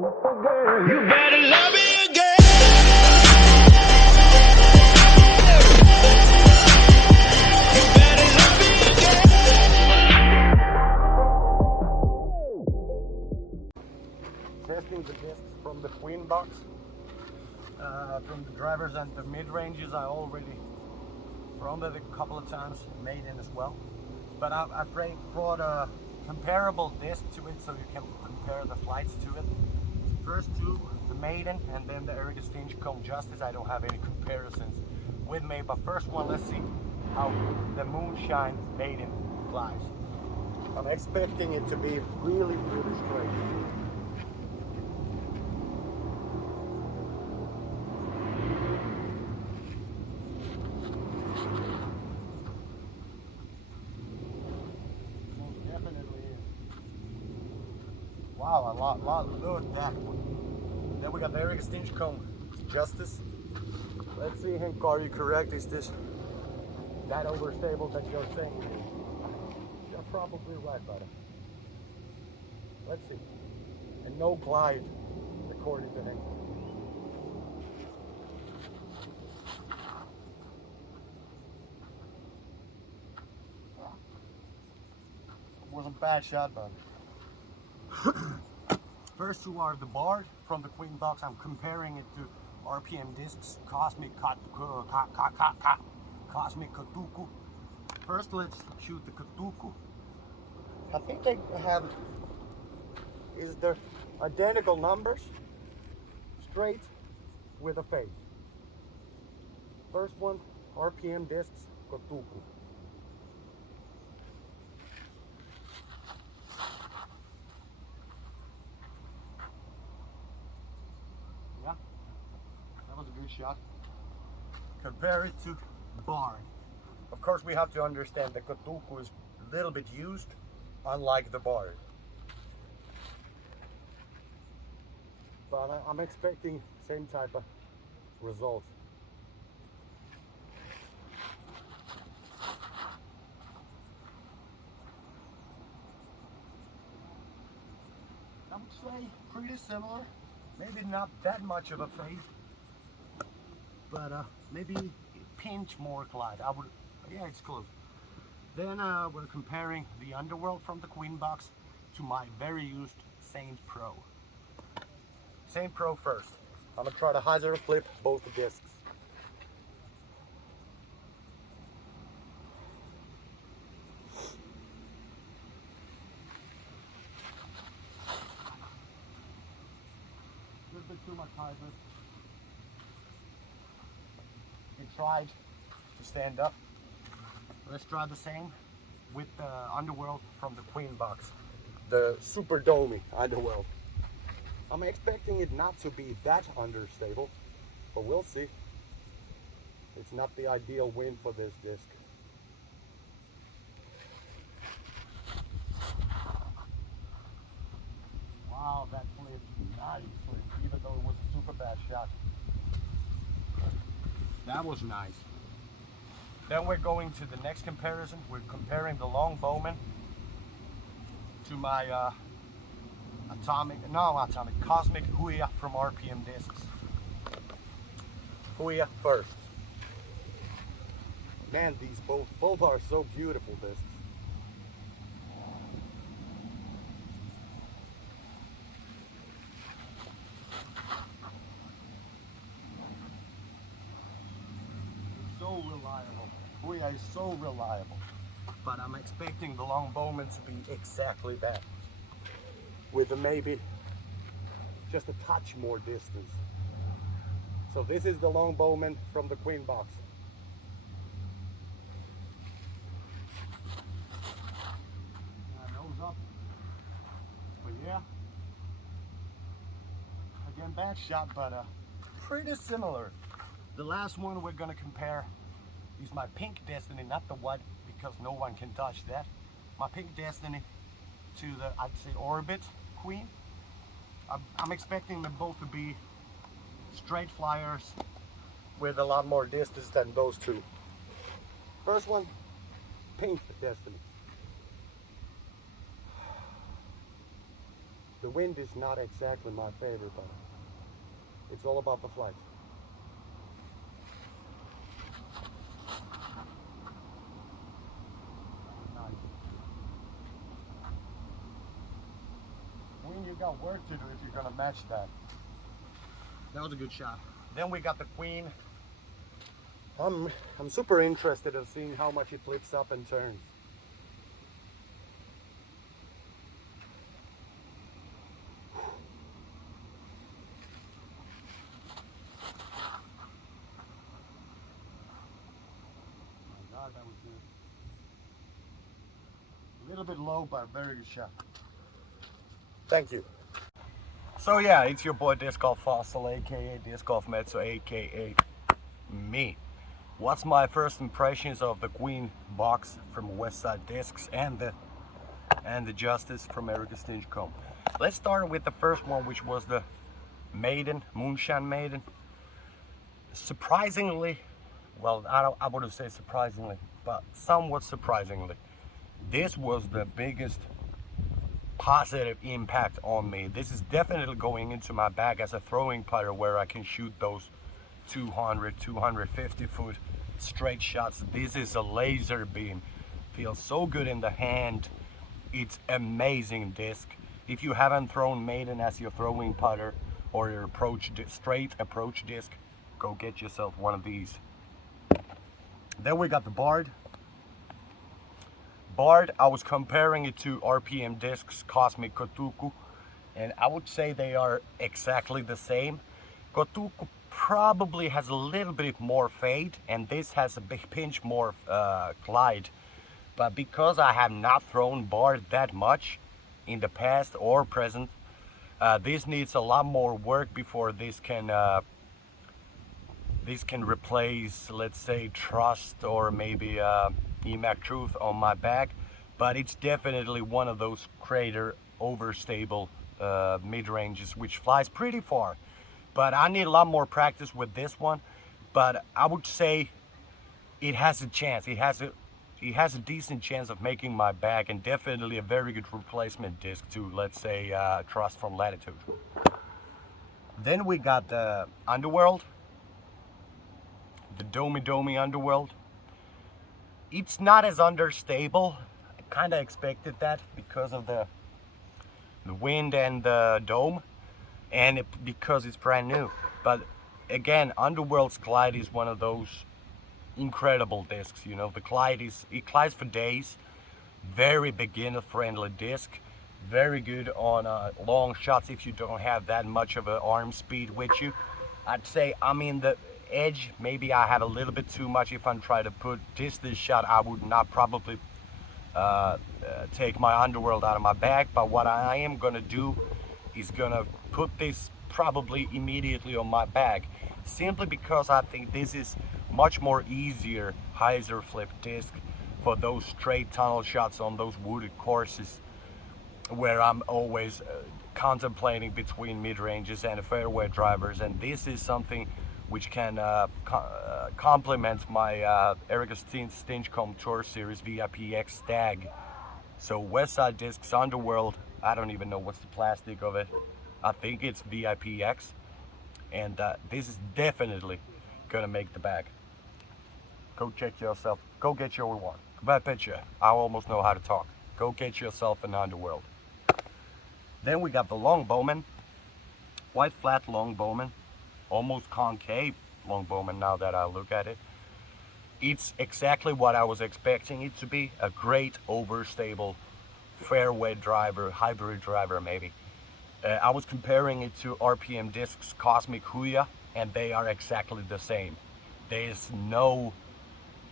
You better love me again. You better love me again. Testing the discs from the Queenbox. From the drivers and the mid-ranges I already rounded a couple of times, made in as well. But I've brought a comparable disc to it so you can compare the flights to it. First two, the Maiden and then the Eric Stinch Comb Justice. I don't have any comparisons with me, but first one, let's see how the Moonshine Maiden flies. I'm expecting it to be really straight. Wow, a lot, look at that one. Then we got the Eric Stinch Comb Justice. Let's see, Hank, are you correct? Is this that overstable that you're saying it is? You're probably right, buddy. Let's see. And no glide, according to Hank. Wasn't a bad shot, buddy. First two are the Bard from the Queenbox. I'm comparing it to RPM discs, Cosmic Katuku. First, let's shoot the Katuku. I think they have they're identical numbers, straight with a fade. First one, RPM discs, Katuku. Yeah, that was a good shot. Compare it to Bard. Of course, we have to understand the Katuku is a little bit used, unlike the Bard. But I'm expecting same type of results. I would say pretty similar. Maybe not that much of a fade, but maybe a pinch more glide. Yeah, it's close. Then we're comparing the Underworld from the Queenbox to my very used Saint Pro. Saint Pro first. I'm gonna try to hyzer flip both the discs. A little bit too much hyzer. It tried to stand up. Let's try the same with the Underworld from the Queenbox, the Super Domi Underworld. I'm expecting it not to be that understable, but we'll see. It's not the ideal wind for this disc. Wow, that flipped nicely, even though it was a super bad shot. That was nice. Then we're going to the next comparison. We're comparing the long bowman to my Cosmic Huia from RPM discs. Huia first. Man, these both are so beautiful discs. So reliable. Huia is so reliable. But I'm expecting the long bowman to be exactly that, with maybe just a touch more distance. So this is the long bowman from the Queenbox. Nose up. But yeah, again, bad shot, but pretty similar. The last one we're gonna compare is my Pink Destiny, not the white, because no one can touch that. My Pink Destiny to the, I'd say, Orbit Queen. I'm expecting them both to be straight flyers with a lot more distance than those two. First one, Pink Destiny. The wind is not exactly my favorite, but it's all about the flight. Nice. When you got work to do if you're gonna match that. That was a good shot. Then we got the Queen. I'm super interested in seeing how much it flips up and turns. My God, that was good. A little bit low, but very good shot. Thank you. So yeah, it's your boy Disc Golf Fossil, aka Disc Golf Mezzo, aka me. What's my first impressions of the Queenbox from Westside Discs and the Justice from Erica Stinchcomb? Let's start with the first one, which was the Maiden, Moonshine Maiden. Surprisingly, well, I wouldn't say surprisingly, but somewhat surprisingly, this was the biggest positive impact on me. This is definitely going into my bag as a throwing putter where I can shoot those 200, 250 foot straight shots. This is a laser beam. Feels so good in the hand. It's amazing disc. If you haven't thrown Maiden as your throwing putter or your straight approach disc, go get yourself one of these. Then we got the Bard. I was comparing it to RPM Discs Cosmic Kotuku, and I would say they are exactly the same. Kotuku probably has a little bit more fade, and this has a big pinch more glide. But because I have not thrown Bard that much in the past or present, this needs a lot more work before this can replace, let's say, Trust or maybe EMAC Truth on my bag. But it's definitely one of those crater overstable mid-ranges which flies pretty far. But I need a lot more practice with this one. But I would say it has a chance. It has a decent chance of making my bag, and definitely a very good replacement disc to, let's say, Trust from Latitude. Then we got the Underworld, the Domi Underworld. It's not as understable. I kind of expected that because of the wind and the dome, and because it's brand new. But again, Underworld's glide is one of those incredible discs. You know, it glides for days. Very beginner friendly disc. Very good on long shots if you don't have that much of an arm speed with you. I'd say I'm in the edge. Maybe I have a little bit too much. If I'm trying to put distance shot, I would not probably take my Underworld out of my bag. But what I am gonna do is gonna put this probably immediately on my bag, simply because I think this is much more easier hyzer flip disc for those straight tunnel shots on those wooded courses where I'm always contemplating between mid-ranges and fairway drivers. And this is something which can complement my Erica Stinchcomb Tour Series VIPX Stag. So Westside Discs Underworld, I don't even know what's the plastic of it. I think it's VIPX, and this is definitely gonna make the bag. Go check yourself. Go get your one. Bad picture. I almost know how to talk. Go get yourself an Underworld. Then we got the Longbowman, white flat Longbowman, almost concave Longbowman now that I look at it. It's exactly what I was expecting it to be, a great overstable fairway driver, hybrid driver maybe. I was comparing it to RPM Discs Cosmic Huya, and they are exactly the same. There's no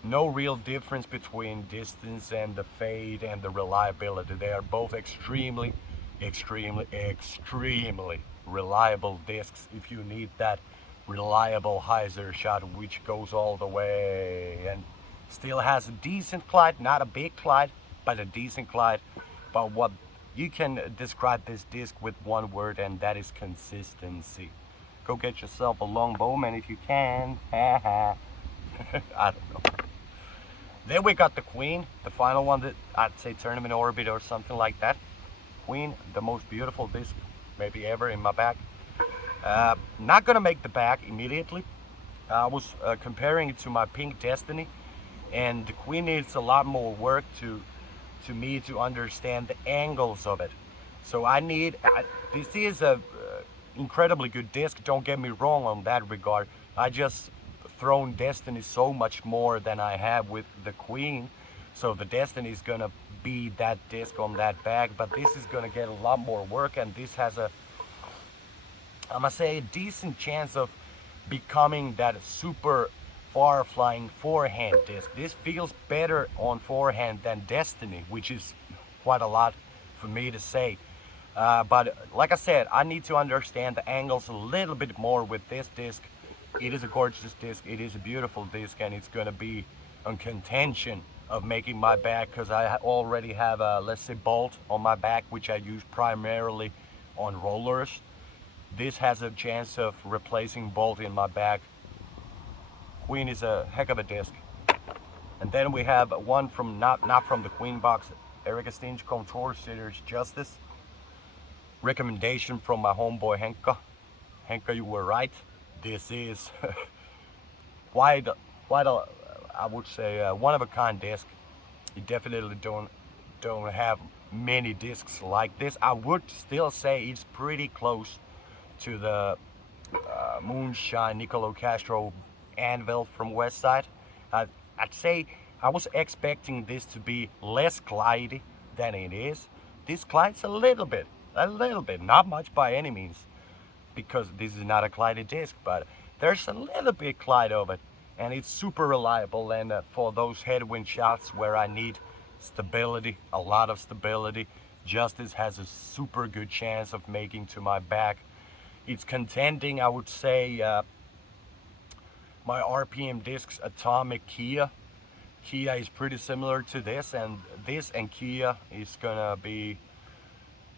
real difference between distance and the fade and the reliability. They are both extremely reliable discs if you need that reliable hyzer shot which goes all the way and still has a decent glide, not a big glide, but a decent glide. But what you can describe this disc with one word, and that is consistency. Go get yourself a Longbowman if you can. I don't know. Then we got the Queen, the final one, that I'd say tournament orbit or something like that. Queen, the most beautiful disc maybe ever in my bag. Not gonna make the bag immediately. I was comparing it to my Pink Destiny, and the Queen needs a lot more work to me to understand the angles of it. So this is a incredibly good disc, don't get me wrong on that regard. I just thrown Destiny so much more than I have with the Queen, so the Destiny is gonna be that disc on that bag, but this is gonna get a lot more work, and this has I must say, a decent chance of becoming that super far flying forehand disc. This feels better on forehand than Destiny, which is quite a lot for me to say. But like I said, I need to understand the angles a little bit more with this disc. It is a gorgeous disc, it is a beautiful disc, and it's gonna be on contention of making my back, because I already have a, let's say, bolt on my back, which I use primarily on rollers. This has a chance of replacing bolt in my bag. Queen is a heck of a disc. And then we have one from not from the Queenbox, Erica Stinch Contour Series Justice. Recommendation from my homeboy Henka. Henka, you were right. This is quite a, I would say, one of a kind disc. You definitely don't have many discs like this. I would still say it's pretty close to the Moonshine Nicolo Castro Anvil from Westside. I'd say I was expecting this to be less glidey than it is. This glides a little bit, not much by any means, because this is not a glided disc, but there's a little bit glide of it, and it's super reliable. And for those headwind shots where I need stability, a lot of stability, Justice has a super good chance of making to my back. It's contending, I would say, my RPM discs Atomic Kia. Kia is pretty similar to this and Kia is gonna be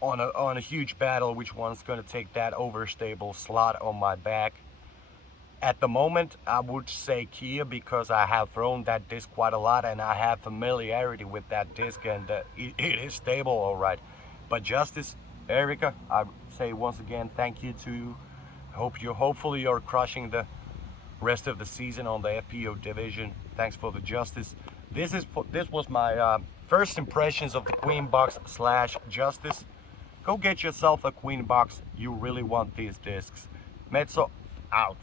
on a huge battle, which one's gonna take that overstable slot on my back. At the moment, I would say Kia, because I have thrown that disc quite a lot and I have familiarity with that disc, and it is stable all right. But Justice, Erica, I say once again thank you to you. Hopefully you're crushing the rest of the season on the FPO division. Thanks for the Justice. This was my first impressions of the Queenbox / Justice. Go get yourself a Queenbox. You really want these discs. Mezzo out.